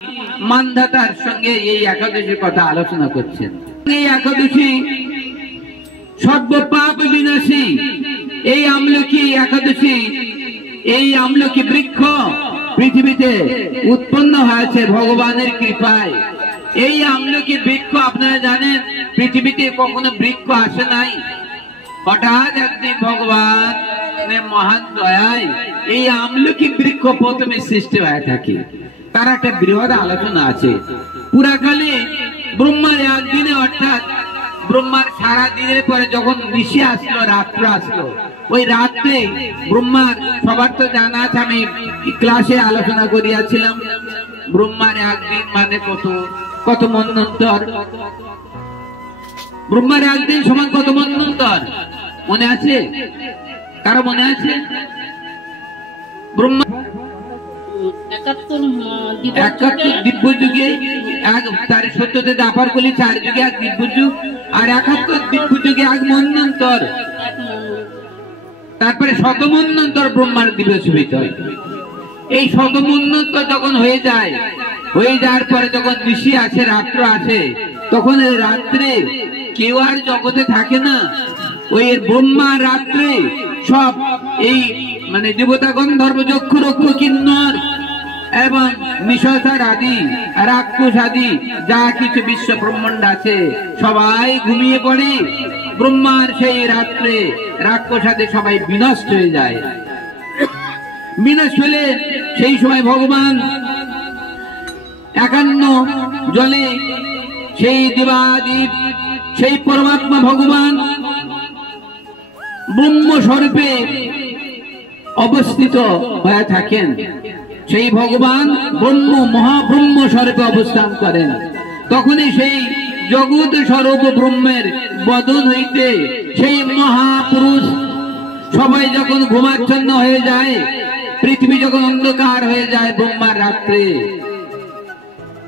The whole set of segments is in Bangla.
মানধাতার সঙ্গে এই একাদশীর কথা আলোচনা করছেন। এই একাদশী সর্বপাপ বিনাশী। এই আমলকি একাদশী, এই আমলকি বৃক্ষ পৃথিবীতে উৎপন্ন হয়েছে ভগবানের কৃপায়। এই আমলকি বৃক্ষ আপনারা জানেন পৃথিবীতে কখনো বৃক্ষ আসে নাই। হঠাৎ একদিন ভগবান মহান দয়ায় এই আমলকি বৃক্ষ প্রথমে সৃষ্টি হয়ে থাকে। তার একটা বৃহৎ আলোচনা আছে। পুরাকালে ব্রহ্মার একদিনে, অর্থাৎ ব্রহ্মার সারা দিনের পরে যখন নিশি আসলো, রাত্র আসলো, ওই রাত্রে ব্রহ্মার, সবার তো জানা আছে, আমি ক্লাসে আলোচনা করিয়াছিলাম, ব্রহ্মার একদিন মানে কত মন্বন্তর। ব্রহ্মার একদিন সমান কত মন্বন্তর মনে আছে? কারো মনে আছে? ব্রহ্মা 71 দিব্য যুগে, তার 70 দাপার কলি 4 যুগে এক দিব্য যুগ, আর 71 দিব্য যুগে এক মন্বন্তর, তারপরে শতমন্বন্তর ব্রহ্মার দিবস হয়। এই শতমন্বন্তর যখন হয়ে যায়, হয়ে যাওয়ার পরে যখন নিশি আসে, রাত্র আসে, তখন রাত্রে কেউ আর জগতে থাকে না। ওই ব্রহ্মা রাত্রে সব এই মানে দেবতা গন্ধর্ব যক্ষ রক্ষ কিন্নর এবং নিশাচার আদি রাক্ষস আদি যা কিছু বিশ্ব ব্রহ্মাণ্ড আছে সবাই ঘুমিয়ে পড়ে। ব্রহ্মার সেই রাত্রে রাক্ষস আদি সবাই বিনষ্ট হয়ে যায়। বিনষ্ট হলে সেই সময় ভগবান 51 জলে সেই দেবাদিব, সেই পরমাত্মা ভগবান ব্রহ্ম স্বরূপে অবস্থিত হয়ে থাকেন। সেই ভগবান ব্রহ্ম, মহাব্রহ্ম স্বরূপে অবস্থান করেন। তখনই সেই জগৎ স্বরূপ ব্রহ্মের বদন হইতে সেই মহাপুরুষ সবাই যখন ঘুমাচ্ছন্ন হয়ে যায়, পৃথিবী যখন অন্ধকার হয়ে যায় ব্রহ্মার রাত্রে,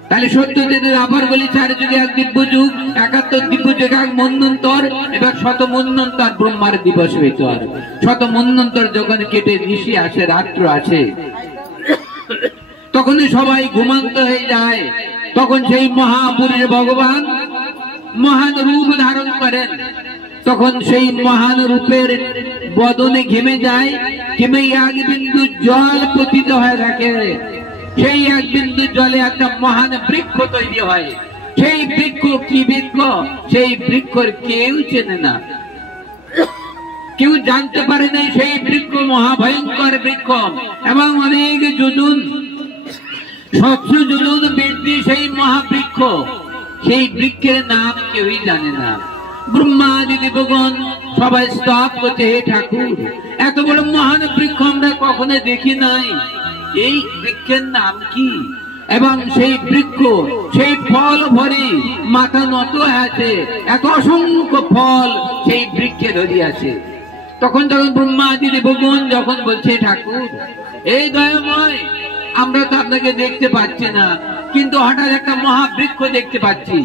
তাহলে 70 দাপার কলি 4 যুগে এক দিব্য যুগ, 71 দিব্য যুগে এক মন্বন্তর, এবার শতমন্বন্তর ব্রহ্মার দিবস হইত। আর শতমন্বন্তর যখন কেটে নিশি আসে, রাত্র আসে, তখন সবাই ঘুমান্ত হয়ে যায়। তখন সেই মহাপুরুষ ভগবান মহান রূপ ধারণ করেন। তখন সেই মহান রূপের বদনে ঘেমে যায়, ঘেমে এক বিন্দু জল পতিত হয়ে থাকে। সেই এক বিন্দু জলে একটা মহান বৃক্ষ তৈরি হয়। সেই বৃক্ষ কি বৃক্ষ? সেই বৃক্ষর কেউ চেনে না, কেউ জানতে পারে না। সেই বৃক্ষ মহাভয়ঙ্কর বৃক্ষ এবং অনেক যোজন, 700 যোজন বৃদ্ধি সেই মহাবৃক্ষ। সেই বৃক্ষের নাম কেউই জানে না। ব্রহ্মাদি দেবগণ সবাই স্তব করছে, হে ঠাকুর, এত বড় মহান বৃক্ষ আমরা কখনো দেখি নাই, এই বৃক্ষের নাম কি? এবং সেই বৃক্ষ সেই ফল ভরে মাথা নত আছে, এত অসংখ্য ফল সেই বৃক্ষে ধরিয়াছে। তখন যখন ব্রহ্মাদি দেবগণ যখন বলছে, ঠাকুর এই দয়াময়, আমরা তো আপনাকে দেখতে পাচ্ছি না, কিন্তু হঠাৎ একটা মহাবৃক্ষ দেখতে পাচ্ছি।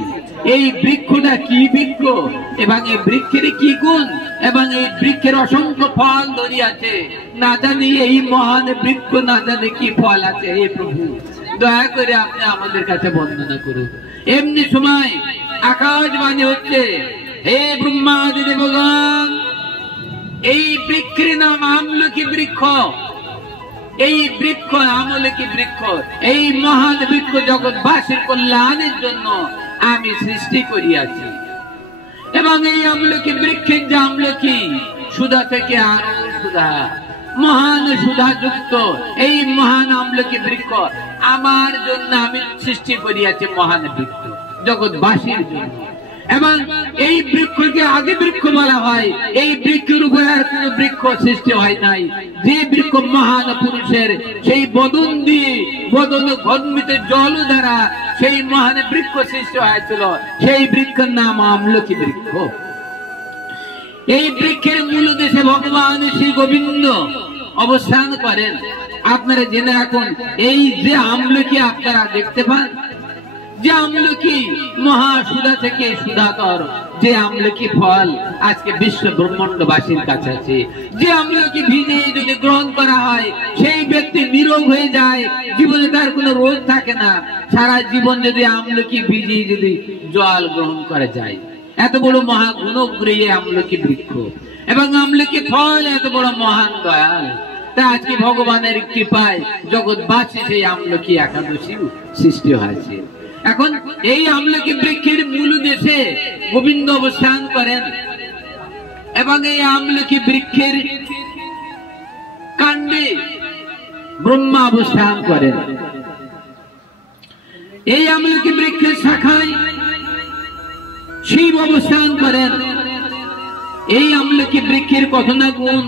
এই বৃক্ষটা কি বৃক্ষ এবং এই বৃক্ষের কি গুণ এবং এই বৃক্ষের অসংখ্য ফল ধরিয়াছে, না জানি এই মহান বৃক্ষ না জানি কি ফল আছে। হে প্রভু, দয়া করে আপনি আমাদের কাছে বর্ণনা করুন। এমনি সময় আকাশবাণী হচ্ছে, হে ব্রহ্মাদি দেবগণ, এই বৃক্ষের নাম আমলকি বৃক্ষ। এই বৃক্ষ আমলকি বৃক্ষ, এই মহান বৃক্ষ জগৎবাসীর কল্যাণের জন্য আমি সৃষ্টি করিয়াছি। এবং এই আমলকি বৃক্ষের যে আমলকি, সুধা থেকে আরো সুধা, মহান সুধা যুক্ত এই মহান আমলকি বৃক্ষ আমার জন্য আমি সৃষ্টি করিয়াছি। মহান বৃক্ষ জগৎবাসীর জন্য। এবং এই বৃক্ষকে আদি বৃক্ষ বলা হয়। এই বৃক্ষের উপরে আর কোন বৃক্ষ সৃষ্টি হয় নাই। যে বৃক্ষ মহান পুরুষের সেই বদন দিয়ে, বদন ঘর্মিত জল দ্বারা সেই মহান বৃক্ষ সৃষ্টি হয়েছিল, সেই বৃক্ষের নাম আমলকি বৃক্ষ। এই বৃক্ষের মূল দেশে ভগবান শ্রী গোবিন্দ অবস্থান করেন। আপনারা জেনে রাখুন, এই যে আমলকি আপনারা দেখতে পান, যে আমলকি মহাসুধা থেকে সুধাকর, যে আমলকি ফল আজকে বিশ্ব ব্রহ্মাণ্ডবাসীর কাছে আছে, যে আমলকি ভিজে যদি গ্রহণ করা হয় সেই ব্যক্তি নিরোগ হয়ে যায়, জীবনে তার কোনো রোগ থাকে না। সারা জীবন যদি আমলকি ভিজে যদি জল গ্রহণ করা যায়, এত বড় মহাগুণগ্রহী আমলকি বৃক্ষ এবং আমলকি ফল এত বড় মহান দয়াল। তা আজকে ভগবানের কৃপায় জগৎবাসী সেই আমলকি একাদশী সৃষ্টি হয়েছে। এখন এই আমলকি বৃক্ষের মূল দেশে গোবিন্দ অবস্থান করেন এবং এই আমলকি বৃক্ষের কাণ্ডে ব্রহ্মা অবস্থান করেন। এই আমলকি বৃক্ষের শাখায় শিব অবস্থান করেন। এই আমলকি বৃক্ষের কত না গুণ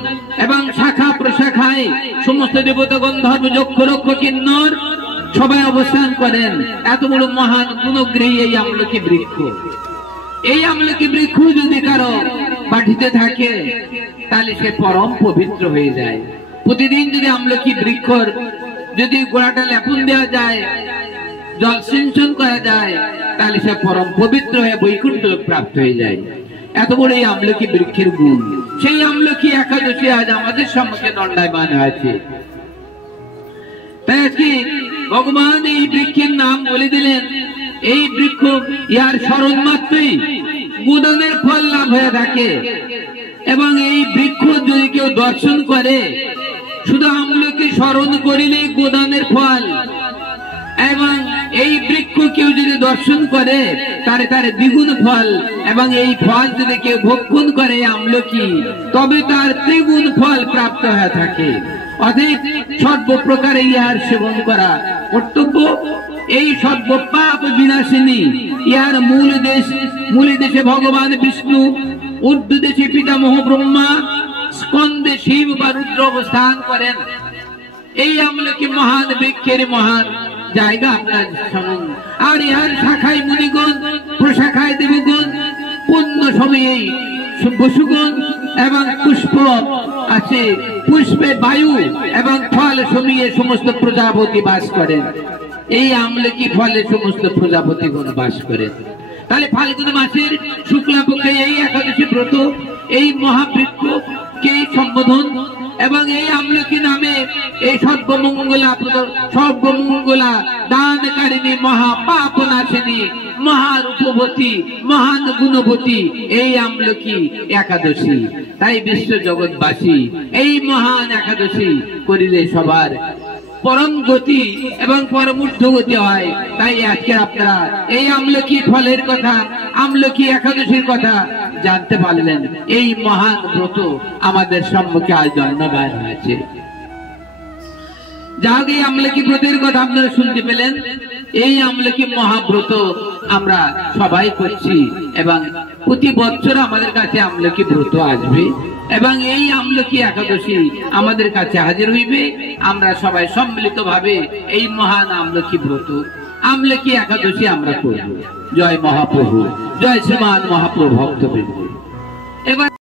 এবং শাখা প্রশাখায় সমস্ত দেবতা গন্ধর্ব যক্ষ রক্ষ কিন্নর সবাই অবস্থান করেন। এত বড় মহান গুণগ্রহী এই আমলকি বৃক্ষ। এই আমলকি বৃক্ষ যদি কারো বাটিতে থাকে তাহলে সে পরম পবিত্র হয়ে যায়। প্রতিদিন যদি আমলকি বৃক্ষর যদি গোড়াটা লেপন দেওয়া যায়, জল সিঞ্চন করা যায়, তাহলে সে পরম পবিত্র হয়ে বৈকুণ্ঠ প্রাপ্ত হয়ে যায়। এত বড় এই আমলকি বৃক্ষের গুণ। সেই আমলকি একাদশী আজ আমাদের সম্মুখে দণ্ডায়মান হয়েছে। তাই আজকে ভগবান এই বৃক্ষের নাম বলে দিলেন। এই বৃক্ষ ইয়ার স্মরণ মাত্রই গোদানের ফল লাভ হয়ে থাকে এবং এই বৃক্ষ যদি কেউ দর্শন করে, শুধু আমলকি স্মরণ করিলে গোদানের ফল, এবং এই বৃক্ষ কেউ যদি দর্শন করে তারে তার দ্বিগুণ ফল, এবং এই ফল যদি কেউ ভক্ষণ করে আমলকি, তবে তার ত্রিগুণ ফল প্রাপ্ত হয়ে থাকে। অধিক সর্বপ্রকারে ইহার সেবন করা কর্তব্য। এই সর্ব পাপ বিনাশিনী ইহার মূল দেশে ভগবান বিষ্ণু, ঊর্ধ্ব দেশে পিতামহ ব্রহ্মা, স্কন্দে শিব বা রুদ্র অবস্থান করেন। এই আমলকি মহান বৃক্ষের মহান জায়গা আপনার শুনুন। আর ইহার শাখায় মুনিগণ, প্রশাখায় দেবগণ, পূর্ণ সময়ে বসুগণ এবং পুষ্প আছে, পুষ্পে বায়ু এবং ফল সময়ে সমস্ত প্রজাপতি বাস করেন। এই আমলকি ফলে সমস্ত প্রজাপতিগণ বাস করেন। তাহলে ফাল্গুন মাসের শুক্লাপক্ষে এই একাদশী ব্রত এই মহাবৃক্ষকে সম্বোধন এবং এই আমলকি নামে এই সর্বমঙ্গলা দানকারিণী মহাপাপ নাশিনী মহারূপবতী মহান গুণবতী এই আমলকি একাদশী। তাই বিশ্ব জগৎবাসী এই মহান একাদশী করিলে সবার পরম গতি এবং পরমূর্ধ গতি হয়। তাই আজকে আপনারা এই আমলকি ফলের কথা, আমলকি একাদশীর কথা জানতে পারলেন। এই মহান ব্রত আমাদের সম্মুখে আজ দণ্ডায়মান হয়েছে। যাক, এই আমলকি ব্রতের কথা আপনারা শুনতে পেলেন। এই আমলকি মহাব্রত আমরা সবাই করছি এবং প্রতি বছর আমাদের কাছে আমলকি ব্রত আসবে এবং এই আমলকি একাদশী আমাদের কাছে হাজির হইবে। আমরা সবাই সম্মিলিত ভাবে এই মহান আমলকি ব্রত, আমলকি একাদশী আমরা করব। জয় মহাপ্রভু, জয় শ্রীমান মহাপ্রভু ভক্তবৃন্দ। এবার